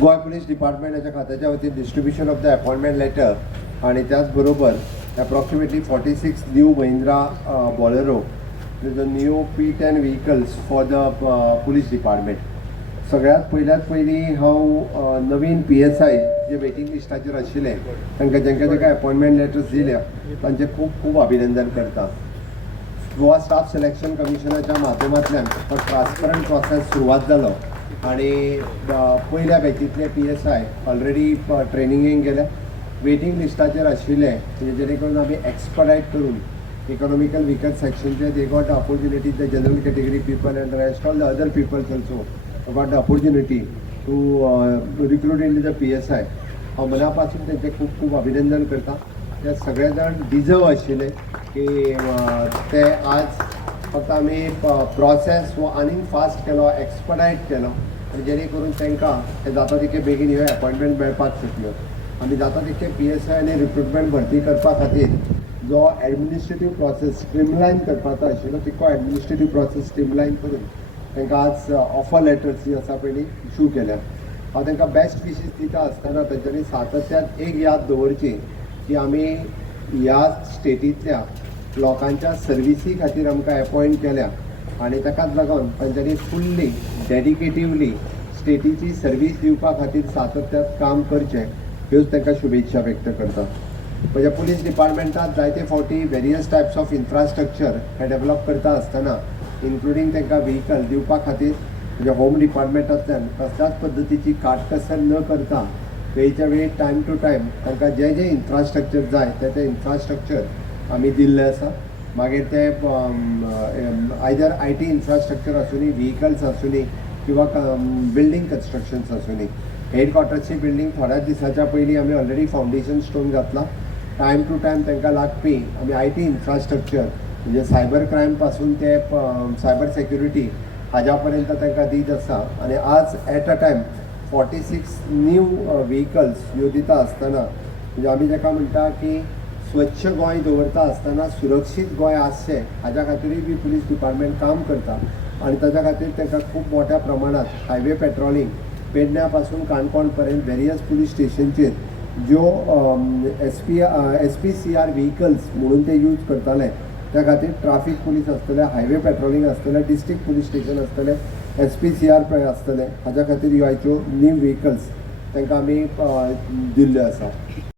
Goa police डिपार्टमेंटाच्या खात्याच्या वतीन distribution of the appointment letter आणि त्याचबरोबर approximately 46 new Mahindra Bolero the new P10 vehicles for the police department. सगळ्यात पयली हांव नवीन PSI जे वेटिंग लिस्टाचेर आशिल्ले तांकां जेंका अपॉइंटमेंट लेटर्स दिल्या तांचे खूब खूब अभिनंदन करता. गोवा स्टाफ सिलेक्शन कमिशनाच्या माध्यमांतल्यान तो ट्रान्सपरंट प्रोसेस सुरवात जालो आणि पयल्या बॅचींतले PSI ऑलरेडी ट्रेनिंगेक गेले. वेटिंग लिस्टाचेर आशिल्ले जेणे करून आमी एक्सपर्टायट करून इकॉनॉमिकल वीकर सेक्शनचे they got the opportunity the general category people and rest all the other peoples also got the opportunity to recruit in the PSI. हांव मना पासून तेंचे खूब खूब अभिनंदन करता. ते सगळे जाण डिजर्व आशिल्ले की ते आज फक्त आमी प्रोसेस हो आनीक फास्ट केलो, एक्सपर्टायट केलो आनी जेणे करून तांकां ते जाता तितके बेगीन ह्यो अपॉइंटमेंट मेळपाक शकल्यो. आमी जाता तितके PSI आनी रिक्रुटमेंट भरती करपा खातीर जो एडमिनिस्ट्रेटीव प्रोसेस स्ट्रीमलायन करपाचो आशिल्लो तिको एडमिनिस्ट्रेटीव प्रोसेस स्ट्रीमलायन करून तांकां आज ऑफर लेटर्स जी आसा पयली इशू केल्या. हांव तांकां बेस्ट विशीस दिता आसतना तांच्यांनी सातत्यान एक याद दवरची की आमी ह्या स्टेटींतल्या लोकांच्या सर्विसी खातीर आमकां अपॉइंट केल्या आनी ताकाच लागून तांच्यांनी फुल्ली डेडिकेटिवली स्टेटीची सर्वीस दिवपा खातीर सातत्यान काम करचें ह्योच तांकां शुभेच्छा व्यक्त करता. म्हणजे पुलीस डिपार्टमेंटात जायते फावटी वेरियस टायप्स ऑफ इन्फ्रास्ट्रक्चर हे डेवलप करता आसतना इन्क्लुडींग तांकां व्हेहिकल दिवपा खातीर म्हणजे होम डिपार्टमेंटांतल्यान कसल्याच पद्दतीची काटकसर न करता वेळच्या वेळी टायम टू टायम तांकां जे इन्फ्रास्ट्रक्चर जाय ते इन्फ्रास्ट्रक्चर आमी दिल्ले आसा. मागीर ते आयदर IT इन्फ्रास्ट्रक्चर आसूनी, व्हेहिकल्स आसूनी किंवा बिल्डींग कन्स्ट्रक्शन्स आसूनी. हेडक्वॉर्टर्सची बिल्डींग थोड्याच दिसाच्या पयलीं आमी ऑलरेडी फावंडेशन स्टोन घातला. टायम टू टायम तांकां लागपी आमी IT इन्फ्रास्ट्रक्चर म्हणजे सायबर क्रायम पासून ते सायबर सेक्युरिटी हाज्या पर्यंत तांकां दीत आसा. आनी आज एट अ टायम 46 न्यू व्हेहिकल्स ह्यो दिता आसतना म्हणजे आमी ताका म्हणटा की स्वच्छ गोंय दवरता आसतना सुरक्षीत गोंय आसचें हाज्या खातीरूय बी पुलीस डिपार्टमेंट काम करता. आनी ताच्या खातीर तांकां खूब मोठ्या प्रमाणात हायवे पेट्रोलिंग पेडण्या पासून काणकोण पर्यंत वेरियस पुलीस स्टेशनचेर ज्यो SPCR व्हेहिकल्स म्हणून ते यूज करताले त्या खातीर ट्राफीक पुलीस आसतले, हायवे पेट्रोलिंग आसतलें, डिस्ट्रिक्ट पुलीस स्टेशन आसतलें, SPCR आसतलें. हाज्या खातीर ह्यो आयच्यो न्यू व्हेहिकल्स तांकां आमी दिल्ल्यो आसा.